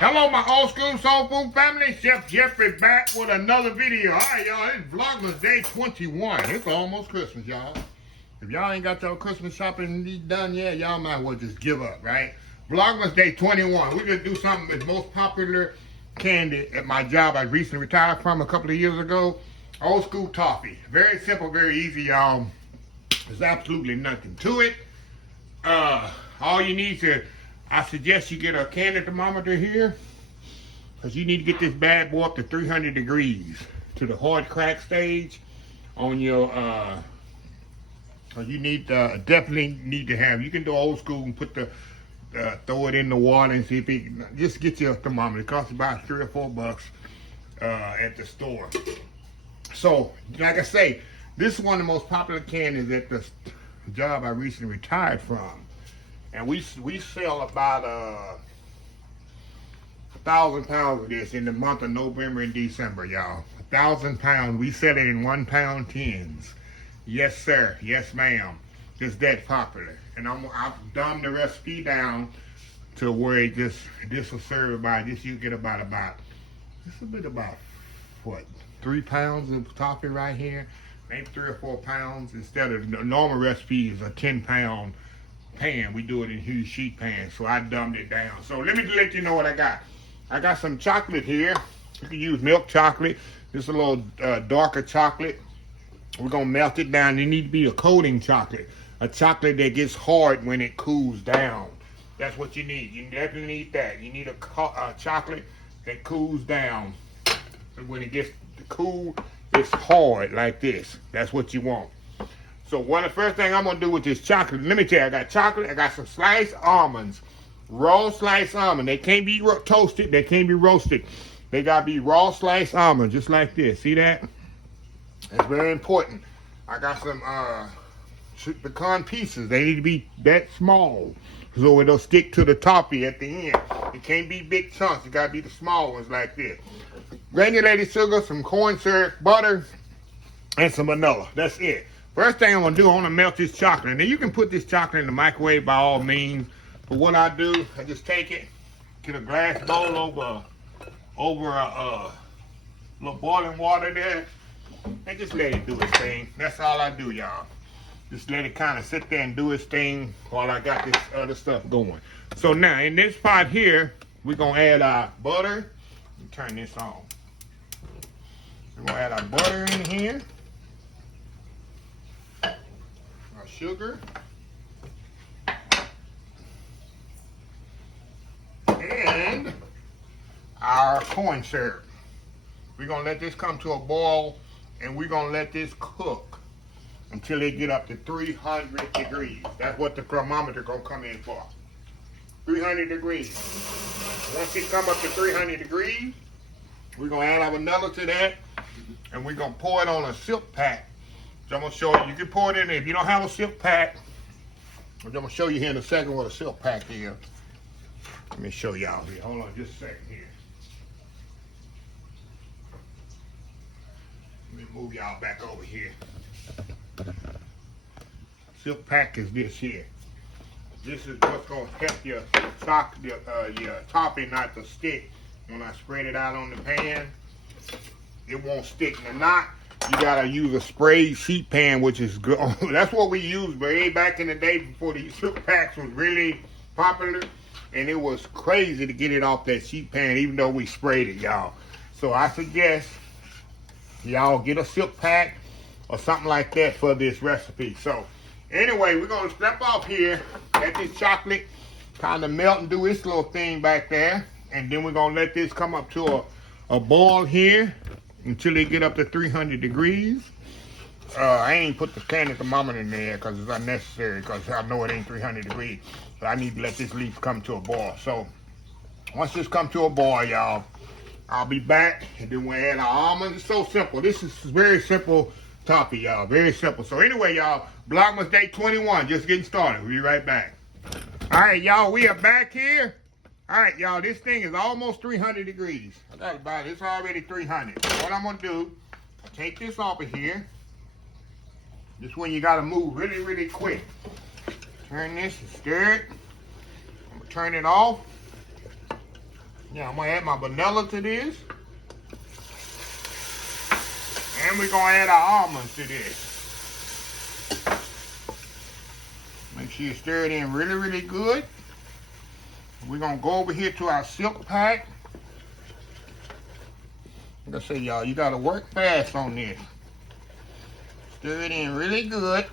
Hello, my old school soul food family. Chef Jeffrey back with another video. All right, y'all. It's Vlogmas Day 21. It's almost Christmas, y'all. If y'all ain't got your Christmas shopping done yet, y'all might as well just give up, right? Vlogmas Day 21. We just do something with the most popular candy at my job I recently retired from a couple of years ago. Old school toffee. Very simple, very easy, y'all. There's absolutely nothing to it. All you need to, I suggest you get a candy thermometer here, because you need to get this bad boy up to 300 degrees to the hard crack stage on your, you need definitely need to have, you can do old school and put the, throw it in the water and see if it, just get your thermometer. It costs about $3 or $4 at the store. So, like I say, this is one of the most popular candies at the job I recently retired from. And we sell about 1,000 pounds of this in the month of November and December, y'all. 1,000 pounds. We sell it in 1 pound tins. Yes, sir. Yes, ma'am. It's that popular. And I've dumbed the recipe down to where it just, this will serve about, this you get about, this will be about, what, 3 pounds of toffee right here. Maybe 3 or 4 pounds instead of the normal recipe is a 10-pound pan. We do it in huge sheet pans, so I dumbed it down. So let me let you know what I got. I got some chocolate here. You can use milk chocolate. This is a little darker chocolate. We're gonna melt it down. It needs to be a coating chocolate, a chocolate that gets hard when it cools down. That's what you need. You definitely need that. You need a chocolate that cools down. And when it gets cool, it's hard like this. That's what you want. So one of the first things I'm gonna do with this chocolate, let me tell you, I got chocolate, I got some sliced almonds, raw sliced almonds. They can't be toasted, they can't be roasted. They gotta be raw sliced almonds, just like this. See that? That's very important. I got some pecan pieces. They need to be that small, so it'll stick to the toffee at the end. It can't be big chunks, it gotta be the small ones like this. Granulated sugar, some corn syrup, butter, and some vanilla. That's it. First thing I'm gonna do, I wanna melt this chocolate. Now you can put this chocolate in the microwave by all means, but what I do, I just take it, get a glass bowl over a little boiling water there, and just let it do its thing. That's all I do, y'all. Just let it kind of sit there and do its thing while I got this other stuff going. So now in this pot here, we're gonna add our butter. Let me turn this on. We're gonna add our butter in here. Sugar, and our corn syrup. We're gonna let this come to a boil, and we're gonna let this cook until it get up to 300 degrees. That's what the thermometer gonna come in for. 300 degrees. Once it come up to 300 degrees, we're gonna add our vanilla to that, and we're gonna pour it on a silk pack. So I'm gonna show you. You can pour it in there. If you don't have a silk pack, I'm gonna show you here in a second what a silk pack is. Let me show y'all here. Hold on just a second here. Let me move y'all back over here. Silk pack is this here. This is what's gonna help your toffee not to stick. When I spread it out on the pan, it won't stick. And not, you gotta use a sprayed sheet pan, which is good. That's what we used, but back in the day before the silk packs was really popular, and it was crazy to get it off that sheet pan, even though we sprayed it, y'all. So I suggest y'all get a silk pack or something like that for this recipe. So anyway, we're gonna step off here, let this chocolate kind of melt and do its little thing back there, and then we're gonna let this come up to a boil here until they get up to 300 degrees. I ain't put the candy thermometer in there because it's unnecessary, because I know it ain't 300 degrees. But I need to let this leaf come to a boil. So once this come to a boil, y'all, I'll be back, and then we'll add our almonds. It's so simple. This is very simple toffee, y'all. Very simple. So anyway, y'all, Vlogmas Day 21, just getting started. We'll be right back. All right, y'all, we are back here. All right, y'all, this thing is almost 300 degrees. I got about it. It's already 300. So what I'm going to do, I take this off of here. This one you got to move really, really quick. Turn this and stir it. I'm going to turn it off. Now I'm gonna add my vanilla to this. And we're gonna add our almonds to this. Make sure you stir it in really, really good. We're gonna go over here to our silk pack. Like I say, y'all, you gotta work fast on this. Stir it in really good.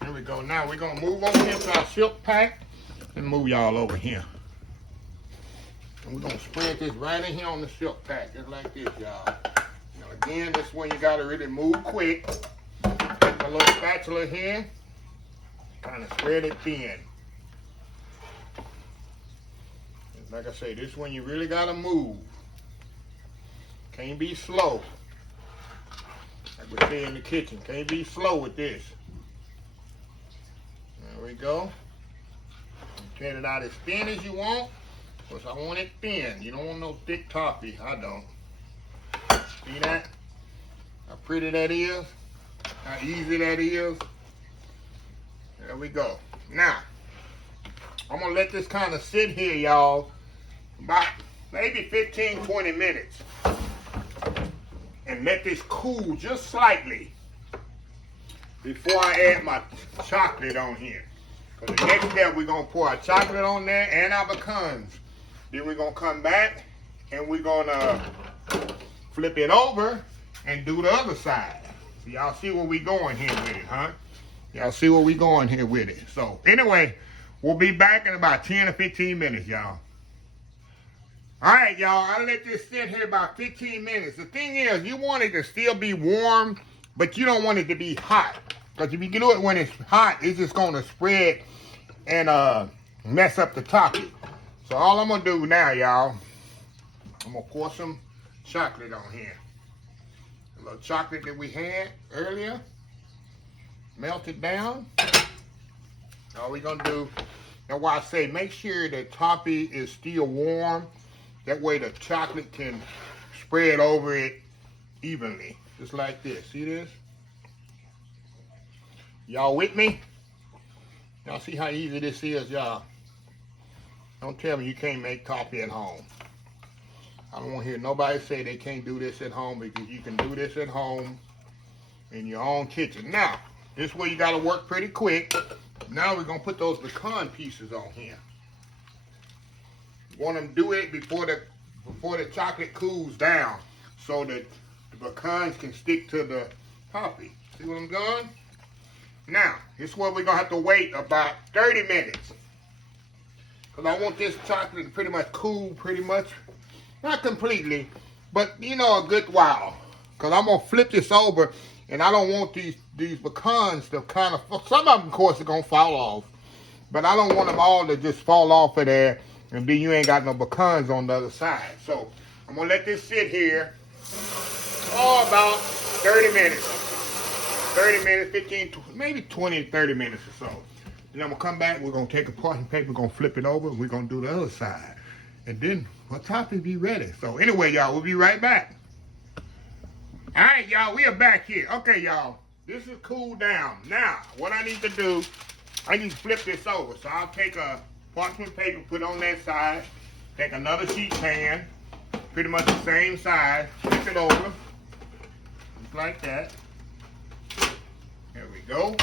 There we go. Now we're gonna move over here to our silk pack and move y'all over here. And we're gonna spread this right in here on the silk pack, just like this, y'all. Now again, this one you gotta really move quick. Take a little spatula here, kind of spread it thin. And like I say, this one you really gotta move. Can't be slow. Like we say in the kitchen, can't be slow with this. There we go. Turn it out as thin as you want, because I want it thin. You don't want no thick toffee. I don't. See that? How pretty that is? How easy that is? There we go. Now, I'm going to let this kind of sit here, y'all, about maybe 15, 20 minutes. And let this cool just slightly before I add my chocolate on here. Because the next step, we're going to pour our chocolate on there and our pecans. Then we're going to come back and we're going to flip it over and do the other side. So y'all see where we going here with it, huh? Y'all see where we going here with it. So anyway, we'll be back in about 10 or 15 minutes, y'all. All right, y'all, I let this sit here about 15 minutes. The thing is, you want it to still be warm, but you don't want it to be hot. Because if you do it when it's hot, it's just going to spread and mess up the topping. So all I'm going to do now, y'all, I'm going to pour some chocolate on here. A little chocolate that we had earlier. Melt it down. All we're going to do, that's why I say make sure the topping is still warm. That way the chocolate can spread over it evenly. Just like this. See this? Y'all with me? Y'all see how easy this is, y'all? Don't tell me you can't make toffee at home. I don't want to hear nobody say they can't do this at home, because you can do this at home in your own kitchen. Now, this is where you got to work pretty quick. Now we're going to put those pecan pieces on here. You want them to do it before the chocolate cools down, so that the pecans can stick to the toffee. See what I'm doing? Now, this is where we're going to have to wait about 30 minutes. Because I want this chocolate to pretty much cool, pretty much. Not completely, but you know, a good while. Because I'm going to flip this over, and I don't want these pecans to kind of, some of them, of course, are going to fall off. But I don't want them all to just fall off of there, and then you ain't got no pecans on the other side. So, I'm going to let this sit here, about 30 minutes. 30 minutes, 15, maybe 20, 30 minutes or so. Then I'm going to come back, we're going to take a parchment paper, we're going to flip it over, and we're going to do the other side. And then our topping be ready. So anyway, y'all, we'll be right back. All right, y'all, we are back here. Okay, y'all, this is cooled down. Now, what I need to do, I need to flip this over. So I'll take a parchment paper, put it on that side, take another sheet pan, pretty much the same size, flip it over, just like that. There we go.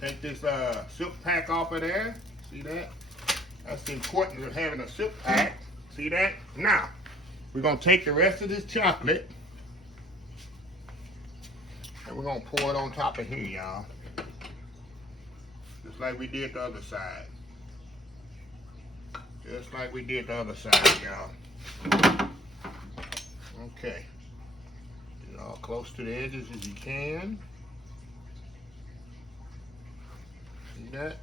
Take this silk pack off of there. See that? That's the importance of having a silk pack. See that? Now, we're going to take the rest of this chocolate and we're going to pour it on top of here, y'all. Just like we did the other side. Just like we did the other side, y'all. Okay. Get it all close to the edges as you can. See that?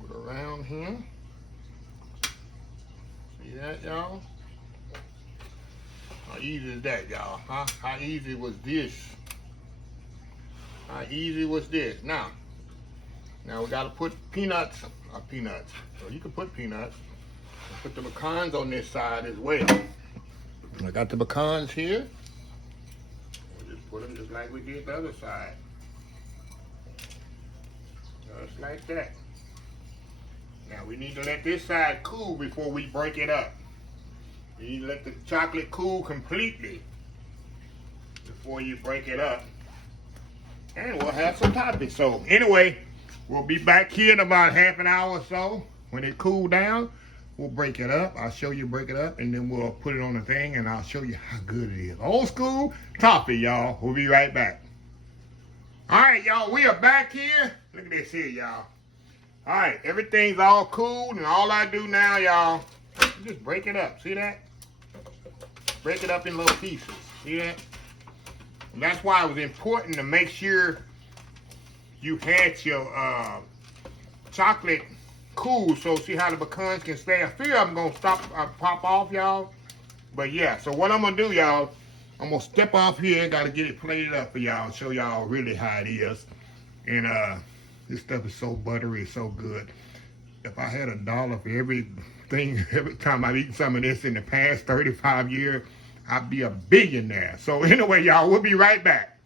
Put it around here. See that, y'all? How easy is that, y'all? Huh? How easy was this? How easy was this? Now we gotta put peanuts. So you can put peanuts. Put the pecans on this side as well. I got the pecans here. We'll just put them just like we did the other side. Just like that. Now we need to let this side cool before we break it up. We need to let the chocolate cool completely before you break it up. And we'll have some toppings. So anyway, we'll be back here in about half an hour or so. When it cool down, we'll break it up. I'll show you break it up, and then we'll put it on the thing, and I'll show you how good it is. Old school toffee, y'all. We'll be right back. All right, y'all, we are back here. Look at this here, y'all. All right, everything's all cool, and all I do now, y'all, just break it up. See that? Break it up in little pieces. See that? And that's why it was important to make sure you had your chocolate cool, so see how the pecans can stay. I feel I'm gonna pop off, y'all. But yeah, so what I'm gonna do, y'all, I'm gonna step off here. Gotta get it plated up for y'all, show y'all really how it is. And this stuff is so buttery, so good. If I had $1 for everything, every time I've eaten some of this in the past 35 years, I'd be a billionaire. So anyway, y'all, we'll be right back.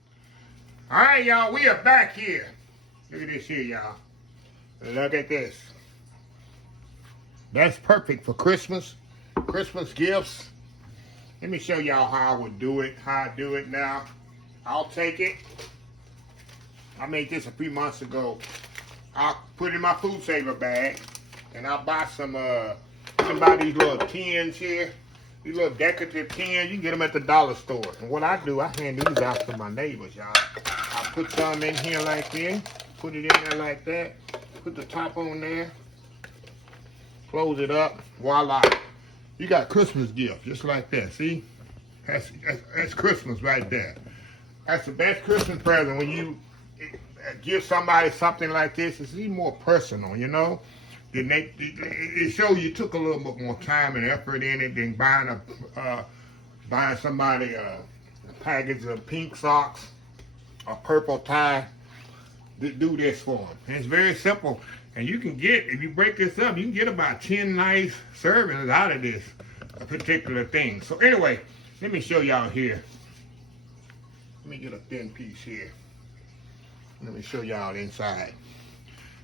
All right, y'all, we are back here. Look at this here, y'all. Look at this. That's perfect for Christmas gifts. Let me show y'all how I would do it, how I do it now. I'll take it. I made this a few months ago. I'll put it in my food saver bag, and I'll buy some of these little tins here. These little decorative tins, you can get them at the dollar store. And what I do, I hand these out to my neighbors, y'all. I put some in here like this, put it in there like that, put the top on there, close it up, voila. You got Christmas gift, just like that, see? That's Christmas right there. That's the best Christmas present when you give somebody something like this. It's even more personal, you know? It shows you took a little bit more time and effort in it than buying somebody a package of pink socks, a purple tie. Do this for them. And it's very simple. And you can get, if you break this up, you can get about 10 nice servings out of this particular thing. So anyway, let me show y'all here. Let me get a thin piece here. Let me show y'all inside.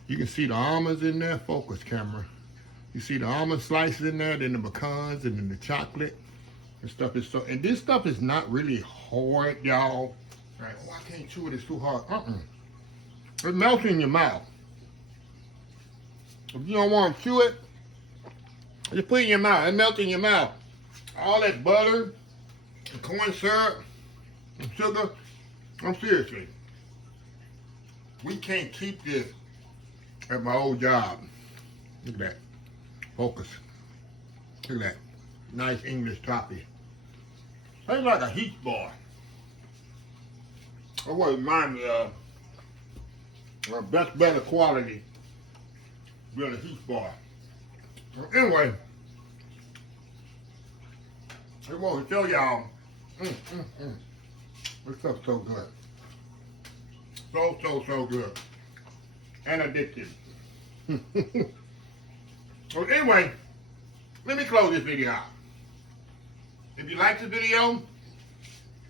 You can see the almonds in there. Focus, camera. You see the almond slices in there, then the pecans, and then the chocolate. This stuff is so, and this stuff is not really hard, y'all. Right? Oh, I can't chew it, it's too hard. It melts in your mouth. If you don't want to chew it, just put it in your mouth. It melts in your mouth. All that butter, and corn syrup, and sugar. I'm seriously. We can't keep this at my old job. Look at that. Focus. Look at that. Nice English toffee. Tastes like a Heat bar. That's what it reminds me of. Better quality than a Heat bar. So anyway, I want to show y'all. This stuff's so good. So good. And addictive. So anyway, let me close this video out. If you like this video,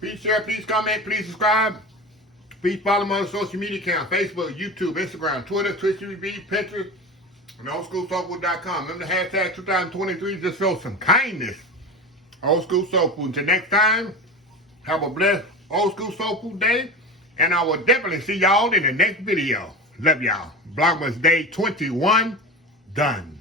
please share, please comment, please subscribe. Please follow my social media account, Facebook, YouTube, Instagram, Twitter, Twitch TV, Pinterest, and oldschoolsoulfood.com. Remember the hashtag 2023, just show some kindness. Old School Soul Food. Until next time, have a blessed Old School Soul Food day. And I will definitely see y'all in the next video. Love y'all. VLOGMAS Day 21 done.